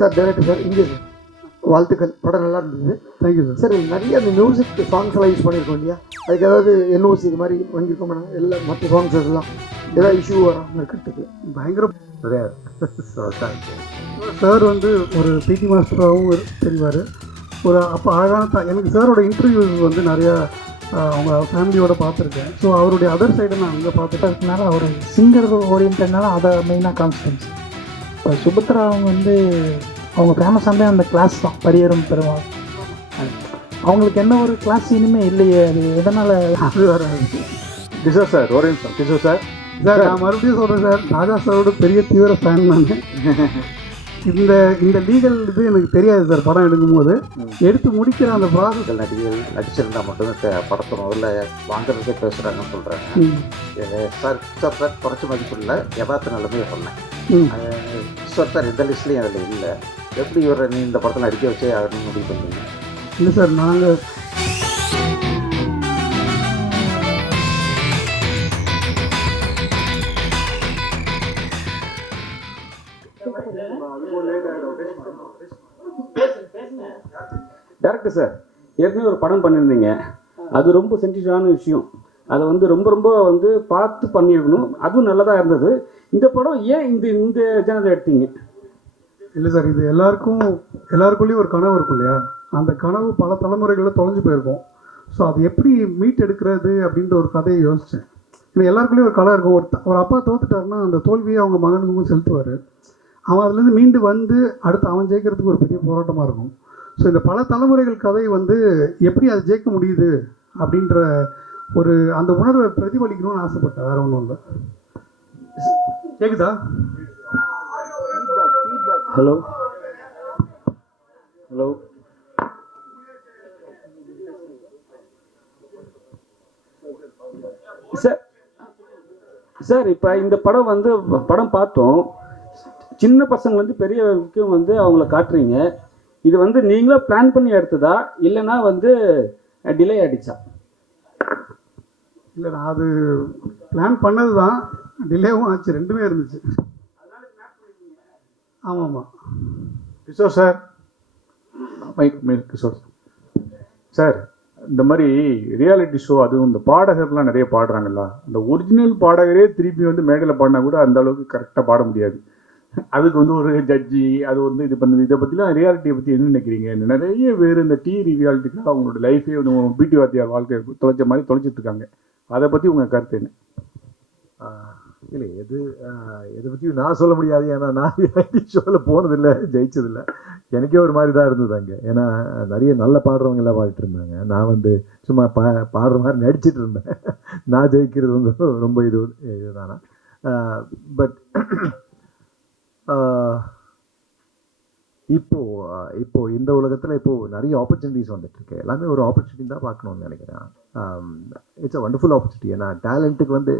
Sir director sir இங்கே sir. வாழ்த்துக்கள். படம் நல்லா இருந்தது. தேங்க்யூ சார் சார் நிறைய அந்த மியூசிக் சாங்ஸ் எல்லாம் யூஸ் பண்ணியிருக்கோம் இல்லையா? அதுக்கு ஏதாவது என்ஓசி இது மாதிரி வாங்கியிருக்கோம்? எல்லா மற்ற சாங்ஸ் எல்லாம். ஏதாவது இஷ்யூ வராமல் இருக்கிறதுக்கு பயங்கர தேங்க்யூ சார் வந்து ஒரு பிடி மாஸ்டராகவும் தெரிவார். ஒரு அப்போ அழகான த எனக்கு சாரோட இன்டர்வியூஸ் வந்து நிறையா அவங்க ஃபேமிலியோட பார்த்துருக்கேன். ஸோ அவருடைய அதர் சைடை நான் அங்கே பார்த்துட்டேன் இருக்கனால அவர் சிங்கர் ஓரியன்ட்னால அதை மெயினாக கான்ஃபிடன்ஸ் இப்போ சுபத்ரா அவங்க வந்து அவங்க ஃபேமஸானதே அந்த கிளாஸ் தான் பரியரும் பெருமாள். அவங்களுக்கு என்ன ஒரு கிளாஸ் இனிமே இல்லையே அது எதனால் அது வேற கிஷோர் சார் ஒரு நிமிஷம். கிஷோர் சார். சார் நான் மறுபடியும் சொல்கிறேன் சார் ராஜா சாரோட பெரிய தீவிர ஃபேன் நான். இந்த இந்த லீகல் இது எனக்கு தெரியாது சார் படம் எடுக்கும்போது. எடுத்து முடிக்கிற அந்த ப்ராசஸ் நடிகர்கள் நடிச்சிருந்தா மட்டும்தான் படத்தை முதல்ல வாங்குறதுக்கே பேசுகிறாங்கன்னு சொல்கிறாங்க சார் சார் குறைச்ச மதிப்பு இல்லை யதார்த்த நிலைமையை சொன்னேன். கிஷோர் சார் எந்த லிஸ்ட்லேயும் அதில் இல்லை. எப்படி இவரை நீ இந்த படத்தில் நடிக்க வச்சே ஆகணும்னு முடிவு பண்ணீங்க? இல்லை சார் நாங்கள் டேரக்டர் சார் ஏற்கனவே ஒரு படம் பண்ணியிருந்தீங்க. அது ரொம்ப சென்சிட்டிவான விஷயம். அதை வந்து ரொம்ப ரொம்ப வந்து பார்த்து பண்ணியிருக்கணும். அதுவும் நல்லதாக இருந்தது. இந்த படம் ஏன் இந்த இந்த ஜேனல் எடுத்தீங்க? இல்லை சார் இது எல்லாருக்கும் எல்லாருக்குள்ளேயும் ஒரு கனவு இருக்கும் இல்லையா? அந்த கனவு பல தலைமுறைகளில் தொலைஞ்சு போயிருக்கும். ஸோ அது எப்படி மீட் எடுக்கிறது அப்படின்ற ஒரு கதையை யோசித்தேன் ஏன்னா எல்லாருக்குள்ளேயும் ஒரு கலை இருக்கும். ஒரு அவர் ஒரு அப்பா தோத்துட்டாருன்னா அந்த தோல்வியை அவங்க மகனுக்கும் செலுத்துவார். அவன் அதுலேருந்து மீண்டு வந்து அடுத்து அவன் ஜெயிக்கிறதுக்கு ஒரு பெரிய போராட்டமாக இருக்கும். ஸோ இந்த பல தலைமுறைகள் கதை வந்து எப்படி அதை ஜெயிக்க முடியுது அப்படின்ற ஒரு அந்த உணர்வை பிரதிபலிக்கணும்னு ஆசைப்பட்டேன். வேற ஒன்றும் இல்லை. கேக்குதா? ஹலோ ஹலோ சார் சார் இப்போ இந்த படம் வந்து படம் பார்த்தோம். சின்ன பசங்கள்லேருந்து பெரிய வரைக்கும் வந்து அவங்கள காட்டுறீங்க. இது வந்து நீங்களா பிளான் பண்ணி எடுத்ததா? இல்லைன்னா வந்து டிலே ஆயிடுச்சா? இல்லை நான் அது பிளான் பண்ணது தான் டிலேவும் ஆச்சு ரெண்டுமே இருந்துச்சு. ஆமாம் ஆமாம் Kishore sir. Mike mike Kishore. Sir இந்த மாதிரி ரியாலிட்டி ஷோ அதுவும் இந்த பாடகர்லாம் நிறைய பாடுறாங்கல்ல. அந்த ஒரிஜினல் பாடகரே திருப்பி வந்து மேடையில் பாடினா கூட அந்த அளவுக்கு கரெக்டாக பாட முடியாது. அதுக்கு வந்து ஒரு ஜட்ஜி அது வந்து இது பண்ணுது. இதை பற்றிலாம் ரியாலிட்டியை பற்றி என்ன நினைக்கிறீங்க? நிறைய பேர் இந்த டிவி ரியாலிட்டிக்காக அவங்களோட லைஃபே வந்து பிடி வாத்தியார் வாழ்க்கை தொலைச்ச மாதிரி தொலைச்சிட்டு இருக்காங்க அதை பற்றி உங்கள் கருத்து என்ன? இல்லை எது எதை பற்றியும் நான் சொல்ல முடியாது. ஏன்னா நான் ரியாலிட்டி ஷோவில் போனதில்லை ஜெயிச்சதில்லை. எனக்கே ஒரு மாதிரி தான் இருந்தது அங்கே. ஏன்னா நிறைய நல்ல பாடுறவங்க எல்லாம் பாடிட்டு இருந்தாங்க நான் வந்து சும்மா பா பாடுற மாதிரி நடிச்சிட்டு இருந்தேன். நான் ஜெயிக்கிறது வந்து ரொம்ப இது இதுதானா பட் இப்போ இப்போ இந்த உலகத்தில் இப்போ நிறைய ஆப்பர்ச்சுனிட்டிஸ் வந்துட்டு இருக்கு எல்லாமே ஒரு ஆப்பர்ச்சுனிட்டி தான் பார்க்கணும்னு நினைக்கிறேன். இட்ஸ் அ வண்டர்ஃபுல் ஆப்பர்ச்சுனிட்டி ஏன்னா டேலண்ட்டுக்கு வந்து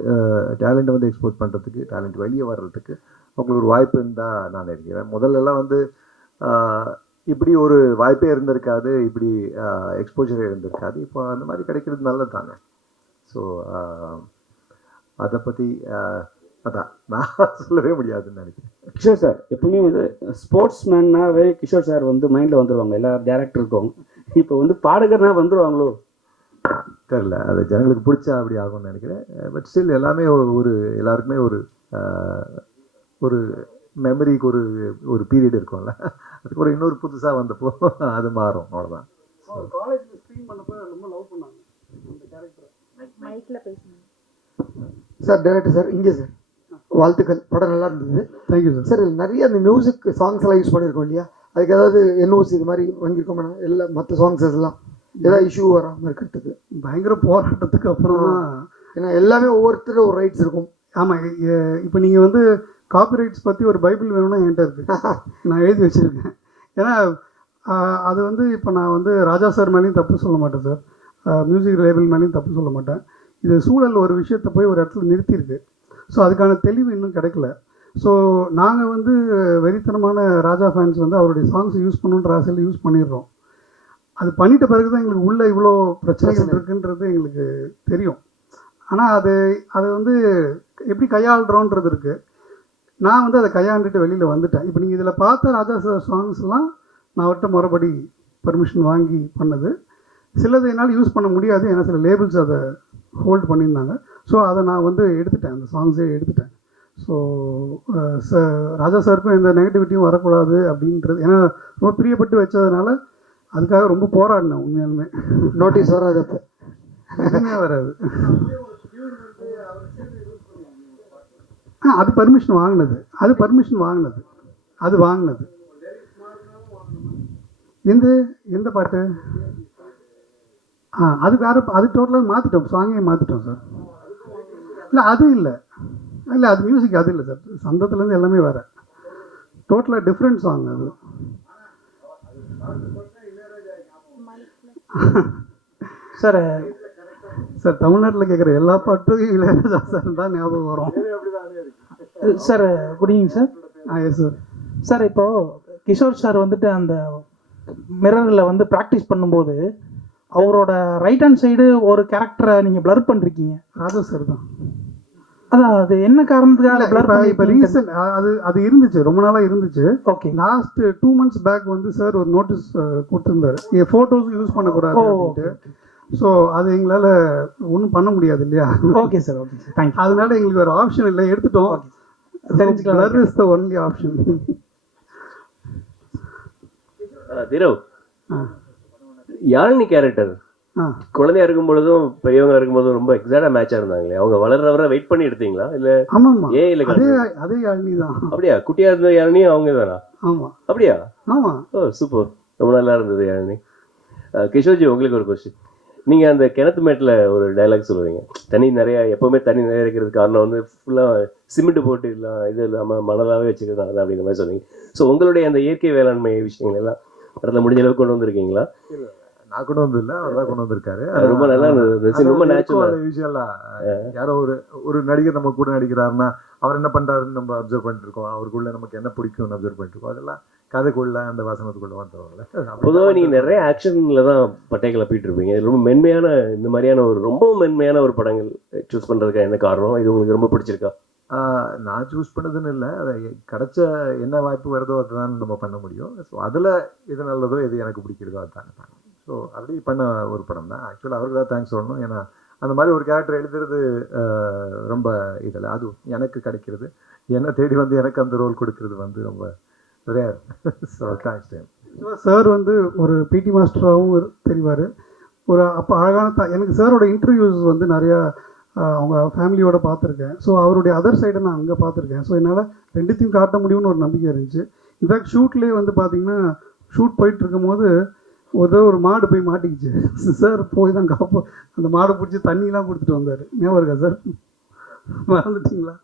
டேலண்ட்டை வந்து எக்ஸ்போர்ட் பண்ணுறதுக்கு டேலண்ட் வெளியே வர்றதுக்கு அவங்களுக்கு ஒரு வாய்ப்பு இருந்தால் நான் நினைக்கிறேன். முதல்லலாம் வந்து இப்படி ஒரு வாய்ப்பே இருந்திருக்காது இப்படி எக்ஸ்போஜரே இருந்திருக்காது. இப்போ அந்த மாதிரி கிடைக்கிறது நல்லது தானே ஸோ அதை பற்றி அதான். நான் சொல்லவே முடியாதுன்னு நினைக்கிறேன். கிஷோர் சார் எப்பவுமே வந்து ஸ்போர்ட்ஸ் மேன்னாவே கிஷோர் சார் வந்து மைண்டில் வந்துருவாங்க. எல்லா டேரக்டருக்கும் இப்போ வந்து பாடகர்னா வந்துருவாங்களோ? தெரில அது ஜனங்களுக்கு பிடிச்சா அப்படி ஆகும்னு நினைக்கிறேன். பட் ஸ்டில் எல்லாமே ஒரு- ஒரு எல்லாருக்குமே ஒரு ஒரு மெமரிக்கு ஒரு ஒரு பீரியட் இருக்கும்ல. அதுக்கு ஒரு இன்னொரு புதுசாக வந்தப்போ அது மாறும். அவ்வளோதான் காலேஜில் ஸ்க்ரீன் பண்ணப்போ ரொம்ப லவ் பண்ணாங்க அந்த கேரக்டர் மைக்கில் சார் டேரக்டர் சார் இங்கே சார். வாழ்த்துக்கள். படம் நல்லா இருந்தது. தேங்க்யூ சார் சார் நிறைய அந்த மியூசிக் சாங்ஸ் எல்லாம் யூஸ் பண்ணியிருக்கோம் இல்லையா? அதுக்கு ஏதாவது என்ஓசி இது மாதிரி வாங்கியிருக்கோம்? எல்லா மற்ற சாங்ஸஸ் எல்லாம். ஏதாவது இஷ்யூ வராமல் இருக்கிறதுக்கு. பயங்கர போராட்டத்துக்கு அப்புறம் ஏன்னா எல்லாமே ஒவ்வொருத்தரும் ஒரு ரைட்ஸ் இருக்கும். ஆமாம் இப்போ நீங்கள் வந்து காப்பிரைட்ஸ் பற்றி ஒரு பைபிள் வேணும்னா என்கிட்ட இருக்கு. நான் எழுதி வச்சுருக்கேன். ஏன்னா அது வந்து இப்போ நான் வந்து ராஜா சார் மேலேயும் தப்பு சொல்ல மாட்டேன் சார் மியூசிக் லேபிள் மேலேயும் தப்பு சொல்ல மாட்டேன். இது சூழல் ஒரு விஷயத்தை போய் ஒரு இடத்துல நிறுத்தியிருக்கு. ஸோ அதுக்கான தெளிவு இன்னும் கிடைக்கல. ஸோ நாங்கள் வந்து வெறித்தனமான ராஜா ஃபேன்ஸ் வந்து அவருடைய சாங்ஸ் யூஸ் பண்ணுன்ற ஆசையில் யூஸ் பண்ணிடுறோம். அது பண்ணிட்ட பிறகு தான் எங்களுக்கு உள்ள இவ்வளோ பிரச்சனைகள் இருக்குன்றது எங்களுக்கு தெரியும். ஆனால் அது அது வந்து எப்படி கையாளுறோன்றது இருக்குது நான் வந்து அதை கையாண்டுட்டு வெளியில் வந்துட்டேன். இப்போ நீங்கள் இதில் பார்த்த ராஜா சார் சாங்ஸ்லாம் நான் அவர்கிட்ட முறைப்படி பர்மிஷன் வாங்கி பண்ணது. சிலது என்னால் யூஸ் பண்ண முடியாது. ஏன்னா சில லேபிள்ஸ் அதை ஹோல்ட் பண்ணியிருந்தாங்க. ஸோ அதை நான் வந்து எடுத்துட்டேன். அந்த சாங்ஸே எடுத்துட்டேன். ஸோ ச ராஜா சாருக்கும் எந்த நெகட்டிவிட்டியும் வரக்கூடாது அப்படின்றது ஏன்னா ரொம்ப பிரியப்பட்டு வச்சதுனால அதுக்காக ரொம்ப போராடினேன் உண்மையாலுமே. நோட்டீஸ் வராது அப்போ. வராது. ஆ அது பர்மிஷன் வாங்கினது. அது பர்மிஷன் வாங்கினது. அது வாங்கினது. எந்த எந்த பாட்டு? ஆ அது வேற அது டோட்டலாக மாற்றிட்டோம் சாங்கே மாற்றிட்டோம் சார் இல்லை அது இல்லை. இல்லை அது மியூசிக் அது இல்லை சார் சந்தத்துலேருந்து எல்லாமே வேறு. டோட்டலாக டிஃப்ரெண்ட் சாங் அது. சார் சார் தமிழ்நாட்டில் கேட்குற எல்லா பாட்டும் இளையராஜா சார் தான் ஞாபகம் வரும். Sir good evening sir ah yes sir sir இப்போ கிஷோர் சார் வந்துட்டு அந்த மிரரில் வந்து ப்ராக்டிஸ் பண்ணும்போது அவரோட ரைட் ஹேண்ட் சைடு ஒரு கேரக்டரை நீங்கள் blur பண்ணிருக்கீங்க. ராஜா சார் தான் அதான் அது என்ன காரணத்துக்காக blur இப்போ ரீசெண்ட் அது அது இருந்துச்சு ரொம்ப நாளாக இருந்துச்சு. Okay last two months back வந்து சார் ஒரு நோட்டீஸ் கொடுத்துருந்தாரு. என் ஃபோட்டோஸ் யூஸ் பண்ணக்கூடாது. அப்படின்ட்டு. ஸோ அது எங்களால் ஒன்றும் பண்ண முடியாது இல்லையா? Okay sir okay sir thank you அதனால எங்களுக்கு வேறு ஆப்ஷன் இல்லை. எடுத்துட்டோம். தெரிஞ்சுக்கலாம். Blur is the only option Dhirav. ஆ. யாழினி கேரக்டர் குழந்தையா இருக்கும் பொழுதும் பெரியவங்க இருக்கும் போதும் ரொம்ப எக்ஸாக்டா மேட்சா இருந்தாங்களே. அவங்க வளர்ற வரை வெயிட் பண்ணி எடுத்தீங்களா? இல்ல ஆமாம்மா. ஏன் இல்ல அதே அதே யாழினி தான். அப்படியா? குட்டியா இருந்த யாழினி அவங்க தானா? ஆமாம் அப்படியா? ஆமாம் ஓ சூப்பர் ரொம்ப நல்லா இருந்தது யாழினி. கிஷோர்ஜி உங்களுக்கு ஒரு கொஸ்டின் நீங்க அந்த கிணத்து மேட்ல ஒரு டைலாக் சொல்லுவீங்க. தண்ணி நிறைய எப்பவுமே தண்ணி நிறைய இருக்கிறது காரணம் வந்து ஃபுல்லா சிமெண்ட் போட்டு இல்லாம் இது இல்லாம மணலாவே வச்சுக்கிறதால அப்படிங்கிற மாதிரி சொன்னீங்க. ஸோ உங்களுடைய அந்த இயற்கை வேளாண்மை விஷயங்கள் எல்லாம் படத்துல முடிஞ்ச அளவுக்கு கொண்டு வந்திருக்கீங்களா? நான் கொண்டு வந்து இல்லை அவர் தான் கொண்டு வந்திருக்காரு. ரொம்ப நல்லா ரொம்ப நேச்சுரலா யூஸ்வலா யாரோ ஒரு ஒரு நடிகர் நம்ம கூட நடிக்கிறாருன்னா அவர் என்ன பண்றாருன்னு நம்ம அப்சர்வ் பண்ணிட்டு இருக்கோம். அவருக்குள்ள நமக்கு என்ன பிடிக்கும்னு அப்சர்வ் பண்ணிட்டு இருக்கோம். அதெல்லாம் கதைக்குள்ள அந்த வசனத்துக்குள்ள வந்துடும்ல பொதுவாக நீங்க நிறைய ஆக்ஷன்ல தான் பட்டை கிளப்பிட்டு இருப்பீங்க இது ரொம்ப மென்மையான இந்த மாதிரியான ஒரு ரொம்ப மென்மையான ஒரு படங்கள் சூஸ் பண்றதுக்கு என்ன காரணம்? இது உங்களுக்கு ரொம்ப பிடிச்சிருக்கா? நான் சூஸ் பண்ணதுன்னு இல்லை. அதை கிடைச்ச என்ன வாய்ப்பு வருதோ அதுதான் நம்ம பண்ண முடியும். ஸோ அதில் எது நல்லதோ எது எனக்கு பிடிக்கிறதோ அதுதான் ஸோ அப்படி பண்ண ஒரு படம் தான். ஆக்சுவலாக அவருக்கு தான் தேங்க்ஸ் சொல்லணும். ஏன்னா அந்த மாதிரி ஒரு கேரக்டர் எழுதுறது ரொம்ப இதில். அது எனக்கு கிடைக்கிறது. என்னை தேடி வந்து எனக்கு அந்த ரோல் கொடுக்கறது வந்து ரொம்ப ரேர் ஸோ தேங்க்ஸ் சார் வந்து ஒரு பிடி மாஸ்டராகவும் தெரிவார். ஒரு அப்போ அழகான த எனக்கு சாரோட இன்டர்வியூஸ் வந்து நிறையா அவங்க ஃபேமிலியோட பார்த்துருக்கேன். ஸோ அவருடைய அதர் சைடை நான் அங்கே பார்த்துருக்கேன். ஸோ என்னால் ரெண்டுத்தையும் காட்ட முடியும்னு ஒரு நம்பிக்கை இருந்துச்சு. இன்ஃபேக்ட் ஷூட்லேயே வந்து பார்த்திங்கன்னா ஷூட் போயிட்டு இருக்கும்போது ஒரு ஒரு மாடு போய் மாட்டிக்கிச்சு. சார் போய் தான் காப்போ அந்த மாடை பிடிச்சி தண்ணிலாம் கொடுத்துட்டு வந்தார். ஞாபகம் இருக்கா சார்? மறந்துட்டிங்களா?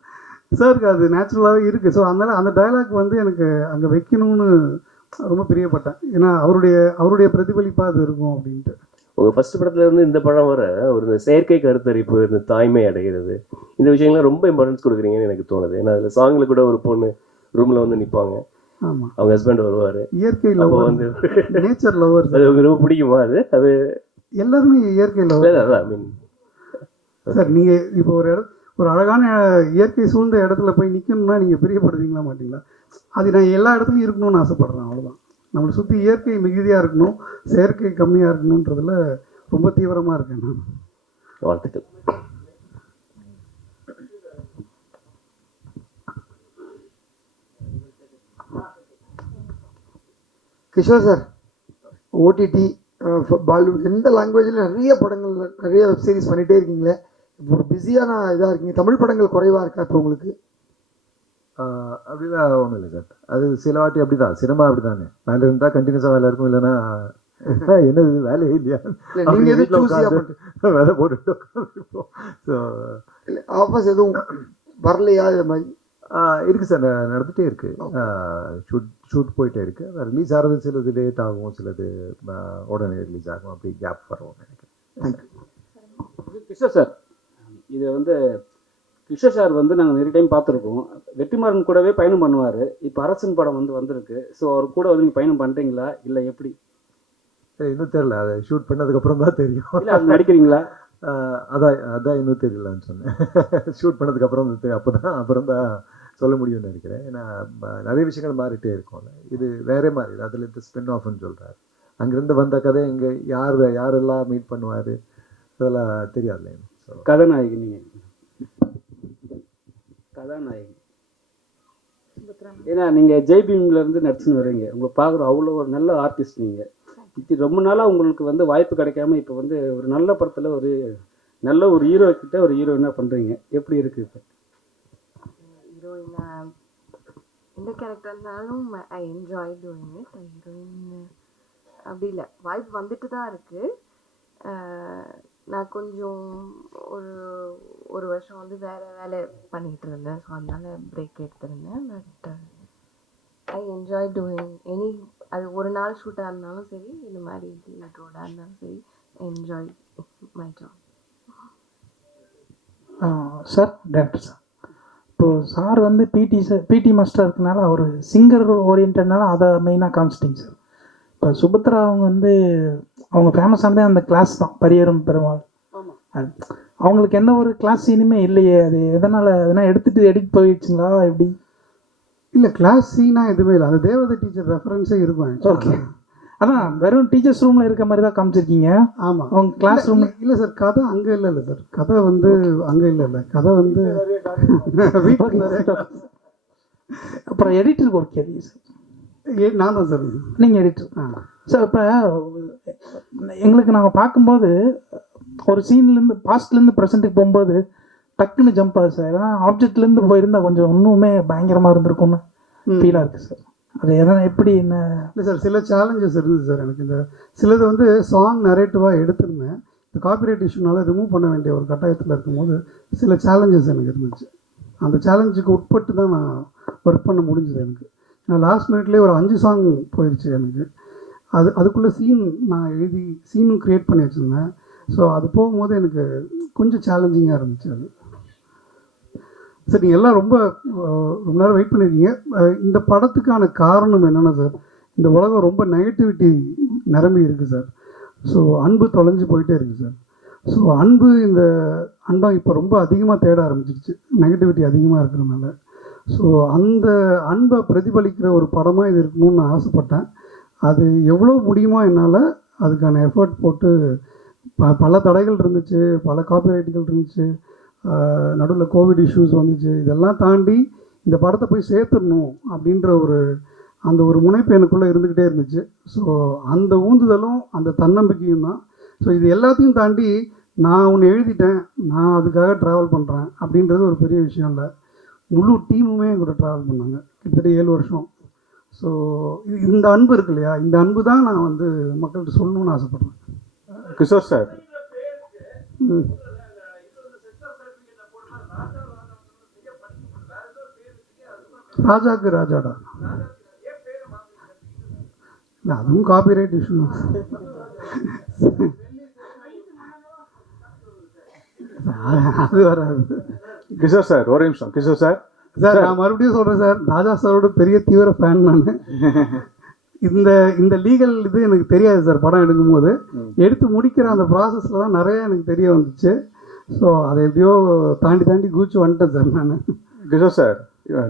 சாருக்கு அது நேச்சுரலாகவே இருக்குது ஸோ அதனால் அந்த டயலாக் வந்து எனக்கு அங்கே வைக்கணும்னு ரொம்ப பிரியப்பட்டேன். ஏன்னா அவருடைய அவருடைய பிரதிபலிப்பாக அது இருக்கும் அப்படின்ட்டு. உங்க ஃபர்ஸ்ட் படத்துல இருந்து இந்த படம் வர ஒரு இந்த செயற்கை கருத்தரிப்பு இந்த தாய்மை அடைகிறது இந்த விஷயங்கள்லாம் ரொம்ப இம்பார்ட்டன்ஸ் கொடுக்குறீங்கன்னு எனக்கு தோணுது. ஏன்னா அதுல சாங்ல கூட ஒரு பொண்ணு ரூம்ல வந்து நிப்பாங்க. அவங்க ஹஸ்பண்ட் வருவாரு. இயற்கை லவர் வந்து நேச்சர் லவர் அது ரொம்ப பிடிக்குமா அது? அது எல்லாருமே இயற்கை லவர் அதான் மீன் சார் நீங்கள் இப்போ ஒரு இட ஒரு அழகான இயற்கை சூழ்ந்த இடத்துல போய் நிற்கணும்னா நீங்கள் பிரியப்படுவீங்களா மாட்டீங்களா? அது நான் எல்லா இடத்துலையும் இருக்கணும்னு ஆசைப்பட்றேன் அவ்வளோதான் நம்மளை சுற்றி இயற்கை மிகுதியாக இருக்கணும் செயற்கை கம்மியாக இருக்கணுன்றதுல ரொம்ப தீவிரமாக இருக்கேன் நான். வாழ்த்துக்கள். கிஷோர் சார் ஓடிடி பாலிவுட் எந்த லாங்குவேஜில் நிறைய படங்கள் நிறைய வெப் சீரிஸ் பண்ணிகிட்டே இருக்கீங்களே. இப்போ ஒரு பிஸியான இதாக இருக்கீங்க. தமிழ் படங்கள் குறைவாக இருக்கா இப்போ உங்களுக்கு? அப்படிலாம் ஒன்றும் இல்லை சார். அது சில வாட்டி அப்படிதான். சினிமா அப்படிதானே. வேலை இருந்தால் கண்டினியூஸாக வேலை இருக்கும். இல்லைன்னா என்னது வேலையே இல்லையா? இல்லை நீங்கள் எது வீட்டில் சூஸியாக உட்காந்து வேலை போட்டுட்டு உட்காந்துருப்போம் ஸோ இல்லை ஆஃபர்ஸ் எதுவும் வரலையா? இது மாதிரி? இருக்கு சார் ந- நடந்துட்டே இருக்கு. ஷூட் ஷூட் போயிட்டே இருக்கு. ரிலீஸ் ஆகிறது சிலது லேட் ஆகும் சிலது உடனே ரிலீஸ் ஆகும். அப்படி கேப் வரும் நினைக்கிறேன் கிஷோர் சார். இது வந்து கிஷோர் சார் வந்து நாங்கள் நிறைய டைம் பார்த்துருக்கோம். வெற்றிமாறன் கூடவே பயணம் பண்ணுவார். இப்போ அரசன் படம் வந்து வந்திருக்கு. ஸோ அவர் கூட வந்து நீங்கள் பயணம் பண்ணுறீங்களா இல்லை எப்படி? சரி, இன்னும் தெரியல. அதை ஷூட் பண்ணதுக்கப்புறம் தான் தெரியும். நடிக்கிறீங்களா? அதான் அதான் இன்னும் தெரியலன்னு சொன்னேன். ஷூட் பண்ணதுக்கு அப்புறம் தான் தெரியும் அப்போ தான் அப்புறம் தான் சொல்ல முடியும்னு நினைக்கிறேன். ஏன்னா நிறைய விஷயங்கள் மாறிட்டே இருக்கும்ல. இது வேற மாதிரி அதில் இருந்து ஸ்பின் ஆஃப்னு சொல்கிறாரு அங்கேருந்து வந்த கதை இங்கே யார் யாரெல்லாம் மீட் பண்ணுவார் அதெல்லாம் தெரியாதுல்ல ஸோ கதாநாயகி நீங்கள் கதாநாயகி. ஏன்னா நீங்கள் ஜெய்பீம்ல இருந்து நடிச்சுன்னு வர்றீங்க உங்களை பார்க்குற அவ்வளோ ஒரு நல்ல ஆர்டிஸ்ட் நீங்கள் இது ரொம்ப நாளாக உங்களுக்கு வந்து வாய்ப்பு கிடைக்காம இப்போ வந்து ஒரு நல்ல படத்தில் ஒரு நல்ல ஒரு ஹீரோ கிட்ட ஒரு ஹீரோயினாக பண்ணுறீங்க எப்படி இருக்குது இப்போ? ஹீரோயினா எந்த கேரக்டர்னாலும் இருந்தாலும் I enjoy doing it heroine அப்படி இல்லை. வாய்ப்பு வந்துட்டு தான் இருக்கு. நான் கொஞ்சம் ஒரு ஒரு வருஷம் வந்து வேறு வேலை பண்ணிகிட்டு இருந்தேன். ஸோ அதனால பிரேக் எடுத்திருந்தேன். But I enjoy doing any அது ஒரு நாள் ஷூட்டாக இருந்தாலும் சரி இந்த மாதிரி ரோடாக இருந்தாலும் சரி enjoy my job sir director sir இப்போது சார் வந்து பிடி சார் பிடி மாஸ்டர் இருக்கனால அவர் சிங்கர் ஓரியன்டனால அதை மெயினாக காமிச்சிட்டிங்க சார் இப்போ சுபத்ரா அவங்க வந்து அவங்க ஃபேமஸானதே அந்த கிளாஸ் தான் பரியரும் பெருமாள். அது அவங்களுக்கு எந்த ஒரு கிளாஸ் இனிமே இல்லையே அது எதனால் எதனா எடுத்துகிட்டு எடிட் போயிடுச்சுங்களா எப்படி? இல்லை கிளாஸ் சீனாக எதுவுமே இல்லை. அந்த தேவதை டீச்சர் ரெஃபரன்ஸே இருக்கும் ஓகே அதான் வெறும் டீச்சர்ஸ் ரூமில் இருக்க மாதிரி தான் காமிச்சிருக்கீங்க. ஆமாம் அவங்க கிளாஸ் ரூம் இல்லை சார் கதை அங்கே இல்லை இல்லை சார் கதை வந்து அங்கே இல்லை இல்லை. கதை வந்து அப்புறம் எடிட்டருக்கு ஒரு கேள்வி சார் ஏ நான் தான் சார் நீங்கள் எடிட்டர் சார் இப்போ எங்களுக்கு நாங்கள் பார்க்கும்போது ஒரு சீன்லேருந்து பாஸ்ட்லேருந்து ப்ரெசென்ட்டுக்கு போகும்போது டக்குன்னு ஜம்ப் ஆகுது சார் ஏன்னா ஆப்ஜெக்ட்லேருந்து போயிருந்தா கொஞ்சம் இன்னுமே பயங்கரமாக இருந்திருக்கும்னு ஃபீலாக இருக்குது சார் அது எதனா எப்படி என்ன? இல்லை சார் சில சேலஞ்சஸ் இருந்தது சார் எனக்கு. இந்த சிலது வந்து சாங் நரேட்டிவாக எடுத்திருந்தேன். இந்த காப்பிரைட் இஷ்யூனால ரிமூவ் பண்ண வேண்டிய ஒரு கட்டாயத்தில் இருக்கும்போது சில சேலஞ்சஸ் எனக்கு இருந்துச்சு. அந்த சேலஞ்சுக்கு உட்பட்டு தான் நான் ஒர்க் பண்ண முடிஞ்சது எனக்கு. நான் லாஸ்ட் மினிட்லேயே ஒரு அஞ்சு சாங் போயிடுச்சு எனக்கு. அது அதுக்குள்ளே சீன் நான் எழுதி சீனும் க்ரியேட் பண்ணி வச்சுருந்தேன். ஸோ அது போகும்போது எனக்கு கொஞ்சம் சேலஞ்சிங்காக இருந்துச்சு அது. சார் நீங்கள் எல்லாம் ரொம்ப ரொம்ப நேரம் வெயிட் பண்ணியிருக்கீங்க இந்த படத்துக்கான காரணம் என்னென்னா சார் இந்த உலகம் ரொம்ப நெகட்டிவிட்டி நிரம்பி இருக்குது சார். ஸோ அன்பு தொலைஞ்சு போயிட்டே இருக்குது சார். ஸோ அன்பு இந்த அன்பை இப்போ ரொம்ப அதிகமாக தேட ஆரம்பிச்சிருச்சு. நெகட்டிவிட்டி அதிகமாக இருக்கிறதுனால. ஸோ அந்த அன்பை பிரதிபலிக்கிற ஒரு படமாக இது இருக்கணும்னு நான் ஆசைப்பட்டேன். அது எவ்வளோ முடியுமோ என்னால் அதுக்கான எஃபர்ட் போட்டு ப பல தடைகள் இருந்துச்சு பல காப்பிரைட்டுகள் இருந்துச்சு. நடுவில் கோவிட் இஷ்யூஸ் வந்துச்சு. இதெல்லாம் தாண்டி இந்த படத்தை போய் சேர்த்துடணும் அப்படின்ற ஒரு அந்த ஒரு முனைப்பு எனக்குள்ளே இருந்துக்கிட்டே இருந்துச்சு. ஸோ அந்த ஊந்துதலும் அந்த தன்னம்பிக்கையும் தான். ஸோ இது எல்லாத்தையும் தாண்டி நான் ஒன்று எழுதிட்டேன். நான் அதுக்காக ட்ராவல் பண்ணுறேன் அப்படின்றது ஒரு பெரிய விஷயம் இல்லை. முழு டீமுமே என் கூட ட்ராவல் பண்ணாங்க. கிட்டத்தட்ட ஏழு வருஷம். ஸோ இந்த அன்பு இருக்கு இல்லையா? இந்த அன்பு தான் நான் வந்து மக்கள்கிட்ட சொல்லணும்னு ஆசைப்பட்றேன். கிஷோர் சார். ம். ராஜாக்கு ராஜாடா. இல்லை அதுவும் காப்பிரைட் இஷ்யூ அது வராது. கிஷோர் சார் ஒரு நிமிஷம். கிஷோர் சார். சார் நான் மறுபடியும் சொல்கிறேன் சார். ராஜா சாரோட பெரிய தீவிர ஃபேன் நான். இந்த இந்த லீகல் இது எனக்கு தெரியாது சார் படம் எடுக்கும்போது. எடுத்து முடிக்கிற அந்த ப்ராசஸில் தான் நிறைய எனக்கு தெரிய வந்துச்சு. ஸோ அதை எப்படியோ தாண்டி தாண்டி கூச்சு வந்துட்டேன் சார் நான். கிஷோர் சார்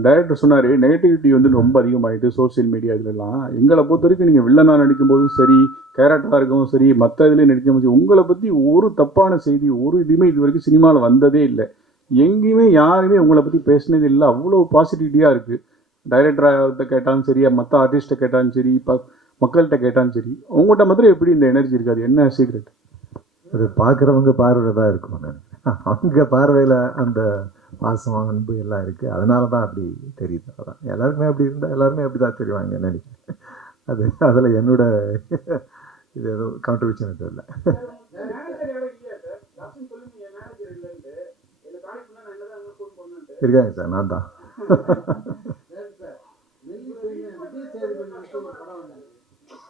டைரக்டர் சொன்னார் நெகட்டிவிட்டி வந்து ரொம்ப அதிகமாகிட்டு சோஷியல் மீடியா இதுலலாம். எங்களை பொறுத்த வரைக்கும் நீங்கள் வில்லனாக நடிக்கும்போதும் சரி கேரக்டராக இருக்கவும் சரி மற்ற இதுலேயும் நடிக்கும் போது உங்களை பற்றி ஒரு தப்பான செய்தி ஒரு இதுவுமே இது வரைக்கும் சினிமாவில் வந்ததே இல்லை. எங்கேயுமே யாருமே உங்களை பற்றி பேசினது இல்லை. அவ்வளோ பாசிட்டிவிட்டியாக இருக்குது டைரக்டராக கேட்டாலும் சரி மற்ற ஆர்டிஸ்ட்டை கேட்டாலும் சரி இப்போ மக்கள்கிட்ட கேட்டாலும் சரி உங்கள்கிட்ட மாத்திரம் எப்படி இந்த எனர்ஜி இருக்காது என்ன சீக்ரெட் அது பார்க்குறவங்க பார்வையில் தான் இருக்கும் அங்கே அவங்க பார்வையில் அந்த பாசமாக அன்பு எல்லாம் இருக்குது அதனால தான் அப்படி தெரியுது. அதான். எல்லாருமே அப்படி இருந்தால் எல்லாருமே அப்படி தான் தெரிவாங்க நினைக்கிறேன் அது அதில் என்னோட இது எதுவும் கான்ட்ரிபியூஷன் எதுவும் இல்லை. இருக்காங்க சார். நான் தான்.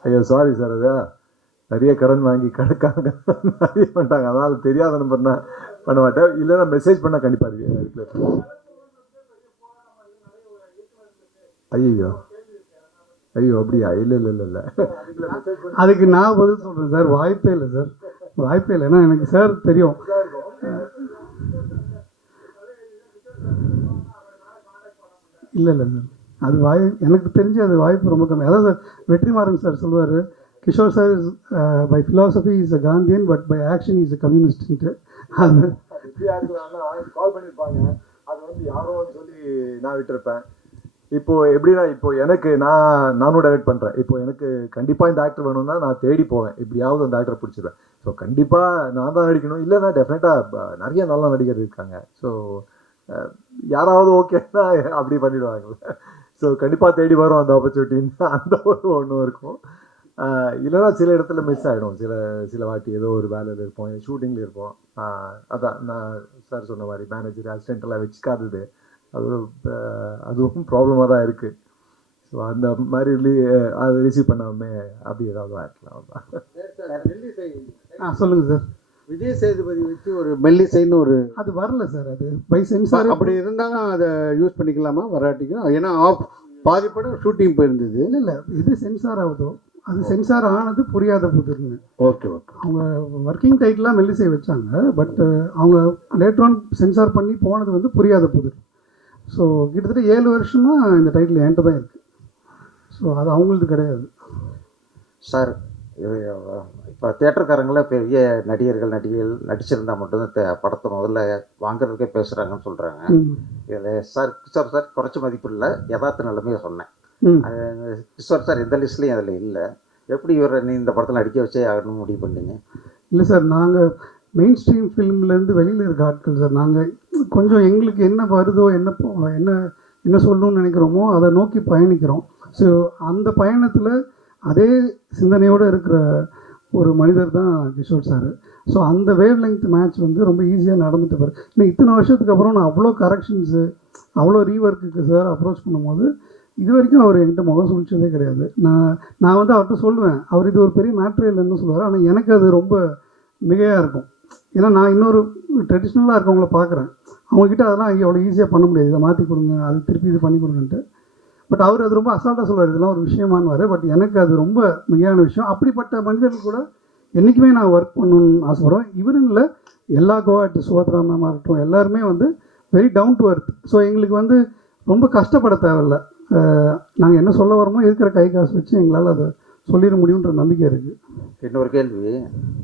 ஐயோ சாரி சார். அது நிறைய கடன் வாங்கி கணக்காக நிறைய பண்ணிட்டாங்க. அதனால் தெரியாத நம்பர்னா பண்ண மாட்டேன். இல்லைன்னா மெசேஜ் பண்ணால் கண்டிப்பாக ரிப்ளை ஐயோ ஐயோ அப்படியா? இல்லை இல்லை இல்லை இல்லை. அதுக்கு நான் பதில் சொல்கிறேன் சார். வாய்ப்பே இல்லை சார். வாய்ப்பே இல்லை. ஏன்னா எனக்கு சார் தெரியும். இல்லை இல்லை சார் அது வாய் எனக்கு தெரிஞ்சு அது வாய்ப்பு ரொம்ப கம்மி. அதாவது வெற்றிமாறன் சார் சொல்லுவார் Kishore sir is my philosophy is a Gandhian but my action is a கம்யூனிஸ்ட்ன்ட்டு அது கால் பண்ணியிருப்பாங்க அது வந்து யாரோ சொல்லி நான் விட்டுருப்பேன் இப்போ எப்படின்னா இப்போ எனக்கு நான் நானும் டைரக்ட் பண்ணுறேன் இப்போ எனக்கு கண்டிப்பாக இந்த ஆக்டர் வேணும்னா நான் தேடி போவேன் எப்படியாவது அந்த ஆக்டரை பிடிச்சிருவேன் ஸோ கண்டிப்பாக நான் தான் நடிக்கணும் இல்லைன்னா டெஃபினட்டாக நிறைய நல்ல நடிகர் இருக்காங்க ஸோ யாராவது ஓகேன்னா அப்படி பண்ணிடுவாங்கல்ல ஸோ கண்டிப்பாக தேடி வரும் அந்த ஆப்பர்ச்சுனிட்டின்னு அந்த ஒரு ஒன்றும் இருக்கும். இல்லைன்னா சில இடத்துல மிஸ் ஆகிடும் சில சில வாட்டி ஏதோ ஒரு வேலையில் இருப்போம் ஷூட்டிங்கில் இருப்போம். அதான் நான் சார் சொன்ன மாதிரி மேனேஜர் அசிஸ்டன்ட் எல்லாம் வச்சுக்காதது. அது அதுவும் ப்ராப்ளமாக தான் இருக்குது ஸோ அந்த மாதிரி அதை ரிசீவ் பண்ணாமே அப்படி ஏதாவது அவ்வளவுதான். ஆ சொல்லுங்கள் சார் விஜய் சேதுபதி வச்சு ஒரு மெல்லிசைன்னு ஒரு அது வரல சார் அது பை சென்சார் அப்படி இருந்தாலும் அதை யூஸ் பண்ணிக்கலாமா வராட்டிக்கும்? ஏன்னா ஆஃப் பாதி படம் ஷூட்டிங் போயிருந்தது. இல்லை இல்லை. இது சென்சார் ஆகுதோ? அது சென்சார் ஆனது புரியாத புதுன்னு ஓகே ஓகே. அவங்க ஒர்க்கிங் டைட்டிலாக மெல்லிசை வச்சாங்க பட் அவங்க லேட்டர் ஆன் சென்சார் பண்ணி போனது வந்து புரியாத புதிர். ஸோ கிட்டத்தட்ட ஏழு வருஷமாக இந்த டைட்டில் என்கிட்ட தான் இருக்குது ஸோ அது அவங்களது கிடையாது. சார் இப்போ தேட்டருக்காரங்கள பெரிய நடிகர்கள் நடிகைகள் நடிச்சிருந்தா மட்டும்தான் தே- படத்தை முதல்ல வாங்குறதுக்கே பேசுகிறாங்கன்னு சொல்கிறாங்க. இதில் சார் கிஷோர் சார் குறைச்ச மதிப்பு இல்லை. யதார்த்த நிலைமையை சொன்னேன். கிஷோர் சார் எந்த லிஸ்ட்லேயும் அதில் இல்லை. எப்படி இவரை நீ இந்த படத்தில் நடிக்க வச்சே ஆகணும்னு முடிவு பண்ணீங்க இல்லை சார் நாங்கள் மெயின் ஸ்ட்ரீம் ஃபிலிம்லேருந்து வெளியில் இருக்க ஆட்கள் சார். நாங்கள் கொஞ்சம் எங்களுக்கு என்ன வருதோ என்ன என்ன என்ன சொல்லணும்னு நினைக்கிறோமோ அதை நோக்கி பயணிக்கிறோம். ஸோ அந்த பயணத்தில் அதே சிந்தனையோடு இருக்கிற ஒரு மனிதர் தான் கிஷோர் சார். ஸோ அந்த வேவ் லெங்த் மேட்ச் வந்து ரொம்ப ஈஸியாக நடந்துட்டு பாரு இன்னும் இத்தனை வருஷத்துக்கு அப்புறம் நான் அவ்வளோ கரெக்ஷன்ஸு அவ்வளோ ரீஒர்க்குக்கு சார் அப்ரோச் பண்ணும்போது இது வரைக்கும் அவர் என்கிட்ட முகம் சுழிச்சதே கிடையாது. நான் நான் வந்து அவர்கிட்ட சொல்லுவேன் அவர் இது ஒரு பெரிய மேட்ரு இல்லைன்னு சொல்லுவார். ஆனால் எனக்கு அது ரொம்ப மிகையாக இருக்கும். ஏன்னா நான் இன்னொரு ட்ரெடிஷ்னலாக இருக்கவங்கள பார்க்குறேன் அவங்கக்கிட்ட அதெல்லாம் அவ்வளோ ஈஸியாக பண்ண முடியாது. இதை மாற்றி கொடுங்க அது திருப்பி இது பண்ணி கொடுங்கன்ட்டு. பட் அவர் அது ரொம்ப அசால்ட்டாக சொல்லுவார் இதெல்லாம் ஒரு விஷயமானவார் பட் எனக்கு அது ரொம்ப மிகையான விஷயம். அப்படிப்பட்ட மனிதர்கள் கூட என்றைக்குமே நான் ஒர்க் பண்ணணும்னு ஆசைப்படுவேன். இவருன்னு இல்லை எல்லா கோவாட்டு சுபத்ரா மேமாக இருக்கட்டும் எல்லாருமே வந்து very down to earth so எங்களுக்கு வந்து ரொம்ப கஷ்டப்பட தேவையில்ல. நாங்கள் என்ன சொல்ல வரோமோ இருக்கிற கை காசு வச்சு எங்களால் அதை சொல்லிட முடியுன்ற நம்பிக்கை இருக்குது இன்னொரு கேள்வி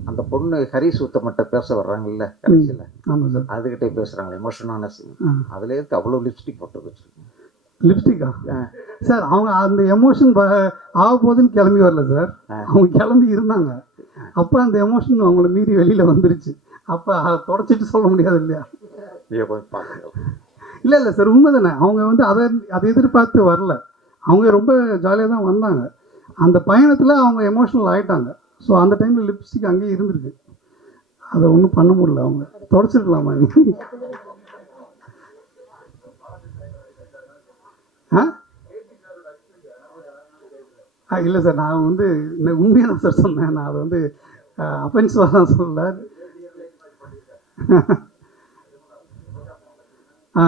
அந்த பொண்ணு ஹரிஸ் உத்தமட்ட பேச வர்றாங்கல்ல கடைசியில். ஆமாம் சார். அதுகிட்டே பேசுகிறாங்க எமோஷனான சீன். அதுல இருந்து அவ்வளோ லிப்ஸ்டிக் போட்டு வச்சுருக்கேன் லிப்ஸ்டிக்கா சார் அவங்க அந்த எமோஷன் ஆக போகுதுன்னு கிளம்பி வரல சார். அவங்க கிளம்பி இருந்தாங்க. அப்போ அந்த எமோஷன் அவங்கள மீறி வெளியில் வந்துருச்சு. அப்போ தொடச்சிட்டு சொல்ல முடியாது இல்லையா? பார்த்துக்கலாம் இல்லை இல்லை சார் உண்மை தானே அவங்க வந்து அதை அதை எதிர்பார்த்து வரல. அவங்க ரொம்ப ஜாலியாக தான் வந்தாங்க. அந்த பயணத்தில் அவங்க எமோஷனல் ஆகிட்டாங்க ஸோ அந்த டைமில் லிப்ஸ்டிக் அங்கேயே இருந்திருக்கு. அதை ஒன்றும் பண்ண முடியல அவங்க. தொடச்சிருக்கலாமா நீ? ஆ? ஆ இல்லை சார் நான் வந்து உண்மையாக தான் சார் சொன்னேன். நான் அதை வந்து அஃபென்சிவாக தான் சொல்லலை ஆ.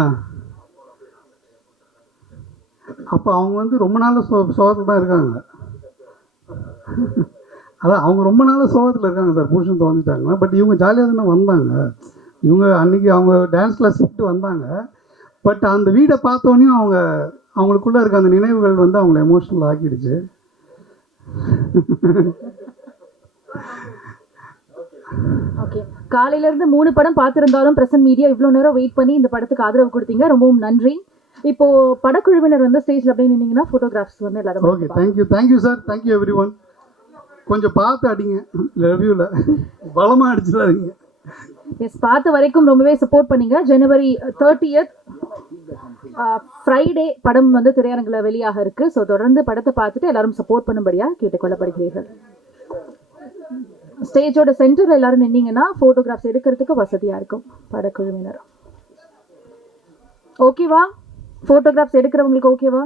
அப்போ அவங்க வந்து ரொம்ப நாள் சோ சோகத்தில் தான் இருக்காங்க. அதான் அவங்க ரொம்ப நாள் சோகத்தில் இருக்காங்க சார். புருஷன் தொலைஞ்சிட்டாங்க பட் இவங்க ஜாலியாக தானே வந்தாங்க. இவங்க அன்னைக்கு அவங்க டான்ஸ் கிளாஸ் விட்டு வந்தாங்க. பட் அந்த வீடை பார்த்தோன்னே அவங்க அவங்களுக்குள்ளே இருக்க அந்த நினைவுகள் வந்து அவங்கள எமோஷனல் ஆக்கிடுச்சு. ஓகே காலையில இருந்து மூணு படம் பார்த்திருந்தாலும் பிரசன்ட் மீடியா இவ்வளோ நேரம் வெயிட் பண்ணி இந்த படத்துக்கு ஆதரவு கொடுத்தீங்க. ரொம்பவும் நன்றி. இப்போ படக்குழுவினர் வந்து ஸ்டேஜ்ல அப்படியே நின்னீங்கன்னா போட்டோகிராஃப்ஸ் வந்து எல்லாரும் okay thank you thank you sir thank you everyone கொஞ்சம் பார்த்து அடிங்க. ரிவ்யூவில் பலமாக அடிச்சிடாதீங்க. எஸ் பார்த்த வரைக்கும் ரொம்பவே சப்போர்ட் பண்ணீங்க. ஜனவரி தேர்ட்டியத் ஃப்ரைடே படம் வந்து திரையரங்கில் வெளியாக இருக்கு. ஸோ தொடர்ந்து படத்தை பார்த்துட்டு எல்லாரும் சப்போர்ட் பண்ணும்படியா கேட்டுக்கொள்ளப்படுகிறீர்கள். ஸ்டேஜோட சென்டர் எல்லாரும் நின்னீங்கன்னா போட்டோகிராஃப்ஸ் எடுக்கிறதுக்கு வசதியா இருக்கும் படக்குழுவினர் ஓகேவா போட்டோகிராஃப்ஸ் எடுக்கிறவங்களுக்கு ஓகேவா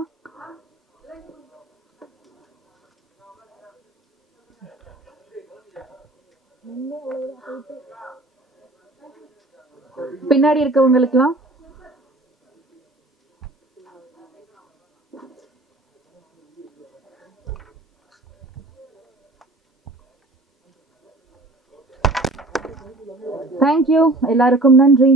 பின்னாடி இருக்கவங்களுக்குலாம் தேங்க்யூ எல்லாருக்கும் நன்றி